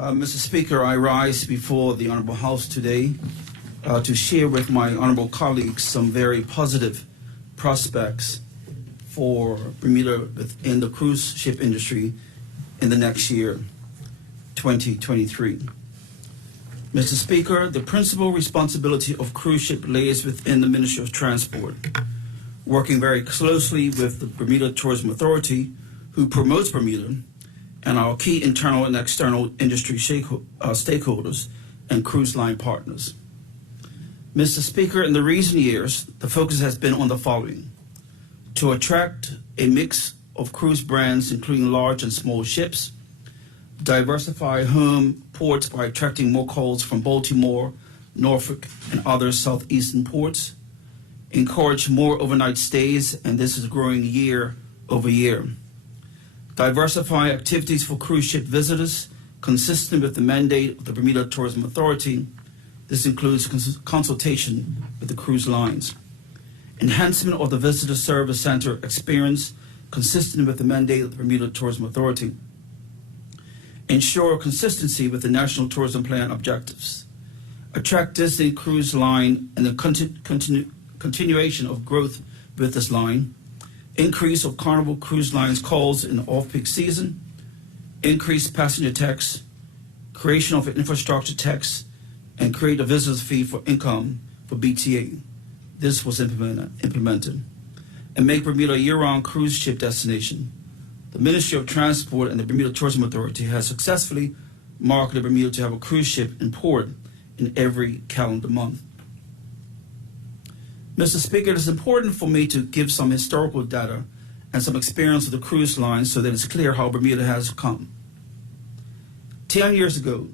Mr. Speaker, I rise before the Honorable House today to share with my honorable colleagues some very positive prospects for Bermuda within the cruise ship industry in the next year, 2023. Mr. Speaker, the principal responsibility of cruise ship lays within the Ministry of Transport, working very closely with the Bermuda Tourism Authority, who promotes Bermuda, and our key internal and external industry stakeholders and cruise line partners. Mr. Speaker, in the recent years, the focus has been on the following: to attract a mix of cruise brands, including large and small ships, diversify home ports by attracting more calls from Baltimore, Norfolk, and other southeastern ports, encourage more overnight stays, and this is growing year over year. Diversify activities for cruise ship visitors consistent with the mandate of the Bermuda Tourism Authority. This includes consultation with the cruise lines. Enhancement of the Visitor Service Center experience consistent with the mandate of the Bermuda Tourism Authority. Ensure consistency with the National Tourism Plan objectives. Attract Disney Cruise Line and the continuation of growth with this line. Increase of Carnival Cruise Line's calls in the off-peak season. Increase passenger tax. Creation of an infrastructure tax, and create a visitor's fee for income for BTA. This was implemented. And make Bermuda a year-round cruise ship destination. The Ministry of Transport and the Bermuda Tourism Authority has successfully marketed Bermuda to have a cruise ship in port in every calendar month. Mr. Speaker, it is important for me to give some historical data and some experience of the cruise line so that it's clear how Bermuda has come. 10 years ago,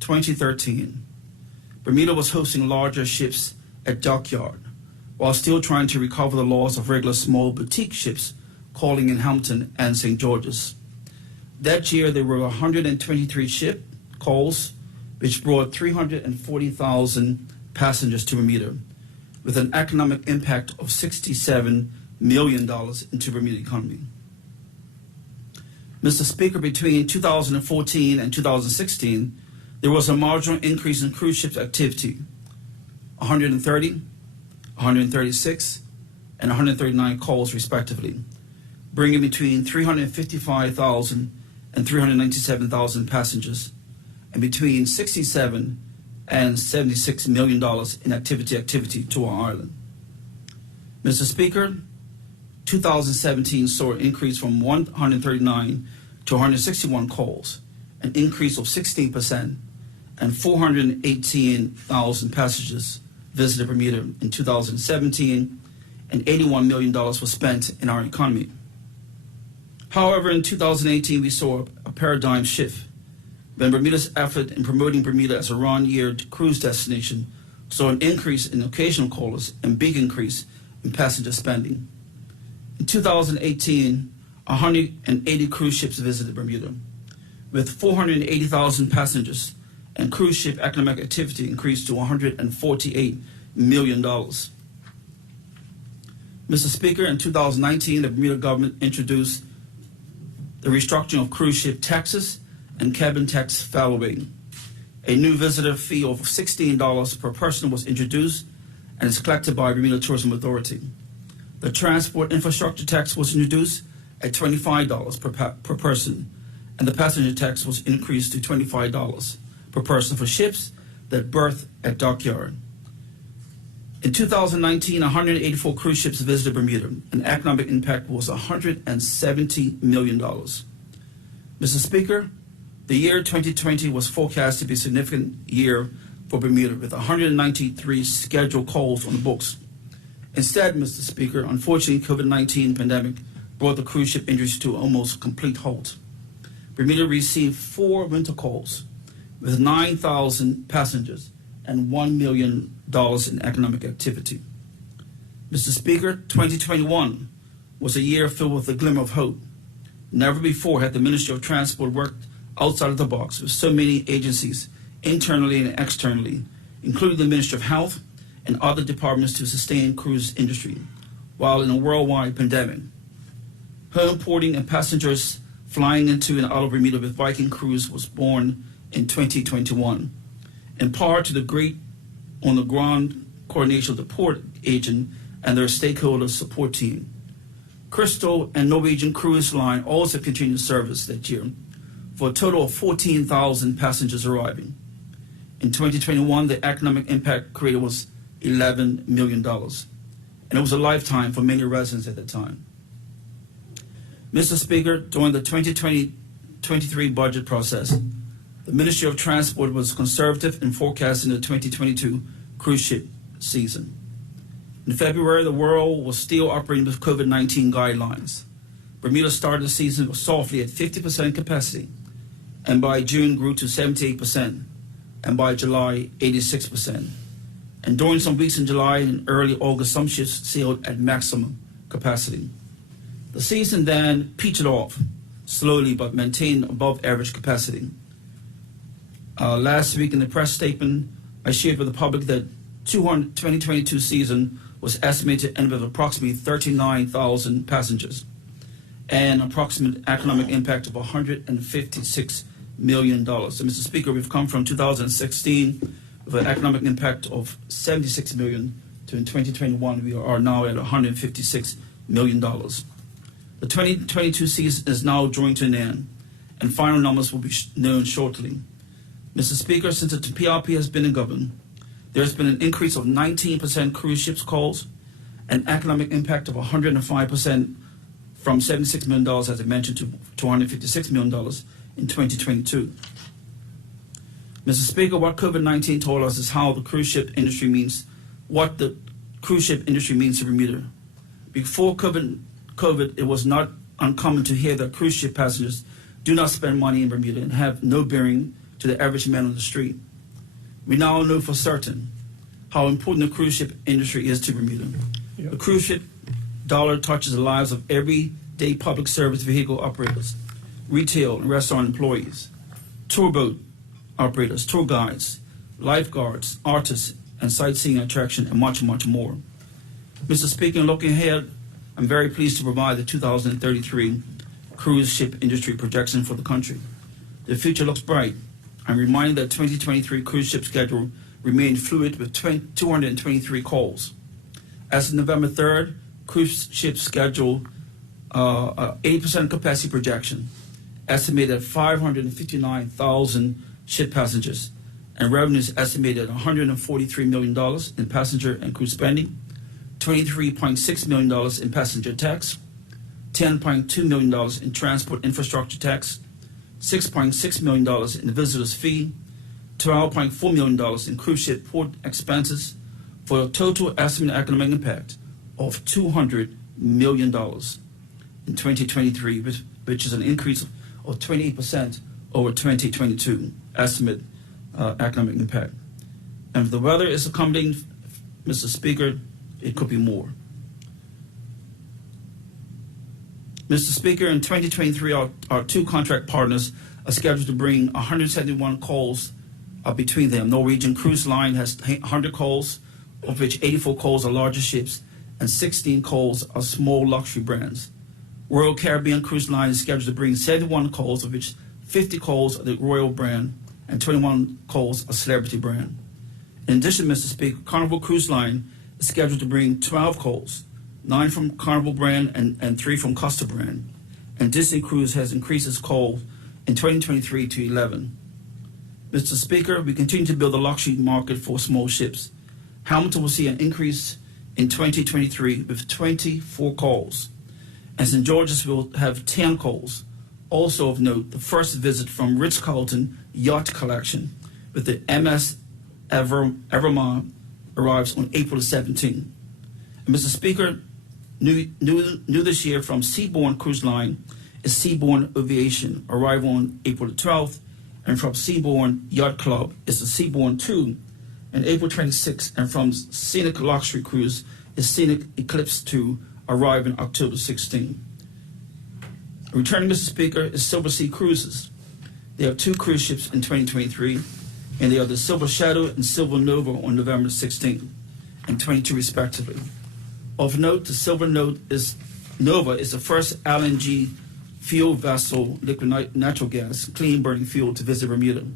2013, Bermuda was hosting larger ships at dockyard while still trying to recover the loss of regular small boutique ships calling in Hampton and St. George's. That year, there were 123 ship calls, which brought 340,000 passengers to Bermuda, with an economic impact of $67 million into Bermuda economy. Mr. Speaker, between 2014 and 2016, there was a marginal increase in cruise ships activity, 130, 136, and 139 calls respectively, bringing between 355,000 and 397,000 passengers, and between 67 and $76 million in activity to our island. Mr. Speaker, 2017 saw an increase from 139 to 161 calls, an increase of 16%, and 418,000 passengers visited Bermuda in 2017, and $81 million was spent in our economy. However, in 2018, we saw a paradigm shift when Bermuda's effort in promoting Bermuda as a round-year cruise destination saw an increase in occasional callers and big increase in passenger spending. In 2018, 180 cruise ships visited Bermuda, with 480,000 passengers, and cruise ship economic activity increased to $148 million. Mr. Speaker, in 2019, the Bermuda government introduced the restructuring of cruise ship taxes and cabin tax valuing. A new visitor fee of $16 per person was introduced and is collected by Bermuda Tourism Authority. The transport infrastructure tax was introduced at $25 per person, and the passenger tax was increased to $25 per person for ships that berth at dockyard. In 2019, 184 cruise ships visited Bermuda, and economic impact was $170 million. Mr. Speaker, the year 2020 was forecast to be a significant year for Bermuda, with 193 scheduled calls on the books. Instead, Mr. Speaker, unfortunately, COVID-19 pandemic brought the cruise ship industry to almost complete halt. Bermuda received 4 winter calls with 9,000 passengers and $1 million in economic activity. Mr. Speaker, 2021 was a year filled with a glimmer of hope. Never before had the Ministry of Transport worked outside of the box with so many agencies, internally and externally, including the Ministry of Health and other departments to sustain cruise industry, while in a worldwide pandemic. Home porting and passengers flying into and out of Bermuda with Viking Cruise was born in 2021, in part to the great on-the-ground coordination of the port agent and their stakeholder support team. Crystal and Norwegian Cruise Line also continued service that year for a total of 14,000 passengers arriving. In 2021, the economic impact created was $11 million, and it was a lifetime for many residents at the time. Mr. Speaker, during the 2023 budget process, the Ministry of Transport was conservative in forecasting the 2022 cruise ship season. In February, the world was still operating with COVID-19 guidelines. Bermuda started the season softly at 50% capacity, and by June grew to 78%, and by July, 86%. And during some weeks in July and early August, some ships sailed at maximum capacity. The season then petered off slowly but maintained above average capacity. Last week in the press statement, I shared with the public that 2022 season was estimated to end with approximately 39,000 passengers and approximate economic impact of $156 million. So, Mr. Speaker, we've come from 2016 with an economic impact of $76 million to in 2021 we are now at $156 million. The 2022 season is now drawing to an end, and final numbers will be known shortly. Mr. Speaker, since the PRP has been in government, there's been an increase of 19% cruise ships calls, an economic impact of 105% from $76 million, as I mentioned, to $256 million in 2022. Mr. Speaker, what COVID-19 told us is how the cruise ship industry means, what the cruise ship industry means to Bermuda. Before COVID, it was not uncommon to hear that cruise ship passengers do not spend money in Bermuda and have no bearing to the average man on the street. We now know for certain how important the cruise ship industry is to Bermuda. Yep. The cruise ship dollar touches the lives of everyday public service vehicle operators, retail and restaurant employees, tour boat operators, tour guides, lifeguards, artists, and sightseeing attraction, and much, much more. Mr. Speaker, looking ahead, I'm very pleased to provide the 2033 cruise ship industry projection for the country. The future looks bright. I'm reminded that 2023 cruise ship schedule remained fluid with 223 calls. As of November 3rd, cruise ship schedule 80% capacity projection, estimated at 559,000 ship passengers, and revenues estimated at $143 million in passenger and cruise spending, $23.6 million in passenger tax, $10.2 million in transport infrastructure tax, $6.6 million in the visitor's fee, $12.4 million in cruise ship port expenses, for a total estimated economic impact of $200 million in 2023, which is an increase of 28% over 2022 estimate economic impact. And if the weather is accommodating, Mr. Speaker, it could be more. Mr. Speaker, in 2023, our two contract partners are scheduled to bring 171 calls between them. Norwegian Cruise Line has 100 calls, of which 84 calls are larger ships, and 16 calls are small luxury brands. Royal Caribbean Cruise Line is scheduled to bring 71 calls, of which 50 calls are the Royal brand, and 21 calls are Celebrity brand. In addition, Mr. Speaker, Carnival Cruise Line is scheduled to bring 12 calls, 9 from Carnival brand and 3 from Costa brand. And Disney Cruise has increased its call in 2023 to 11. Mr. Speaker, we continue to build a luxury market for small ships. Hamilton will see an increase in 2023 with 24 calls, and St. George's will have 10 calls. Also of note, the first visit from Ritz-Carlton Yacht Collection with the MS Evermar arrives on April 17th. And Mr. Speaker, new this year from Seabourn Cruise Line is Seabourn Aviation, arrive on April 12th, and from Seabourn Yacht Club is the Seabourn 2 on April 26th, and from Scenic Luxury Cruise is Scenic Eclipse 2, arrive on October 16th. Returning, Mr. Speaker, is Silver Sea Cruises. They have 2 cruise ships in 2023, and they are the Silver Shadow and Silver Nova on November 16th and 22 respectively. Of note, the Silver Nova is the first LNG fuel vessel, liquid natural gas, clean burning fuel to visit Bermuda.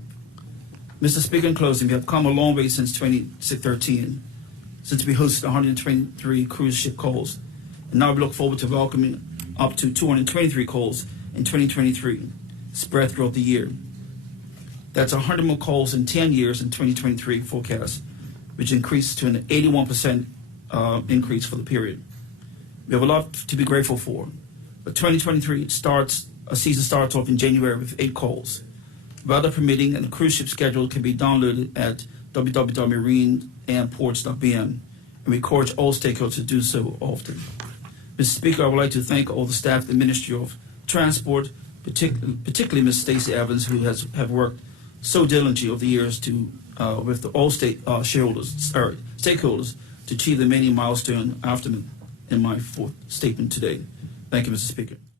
Mr. Speaker, in closing, we have come a long way since 2013, since we hosted 123 cruise ship calls. And now we look forward to welcoming up to 223 calls in 2023, spread throughout the year. That's 100 more calls in 10 years in 2023 forecast, which increased to an 81% increase for the period. We have a lot to be grateful for, but 2023 season starts off in January with 8 calls. Weather permitting, and the cruise ship schedule can be downloaded at www.marineandports.bm, and we encourage all stakeholders to do so often. Mr. Speaker, I would like to thank all the staff at the Ministry of Transport, particularly Ms. Stacey Evans, who have worked so diligently over the years to with all stakeholders to achieve the many milestone after in my fourth statement today. Thank you, Mr. Speaker.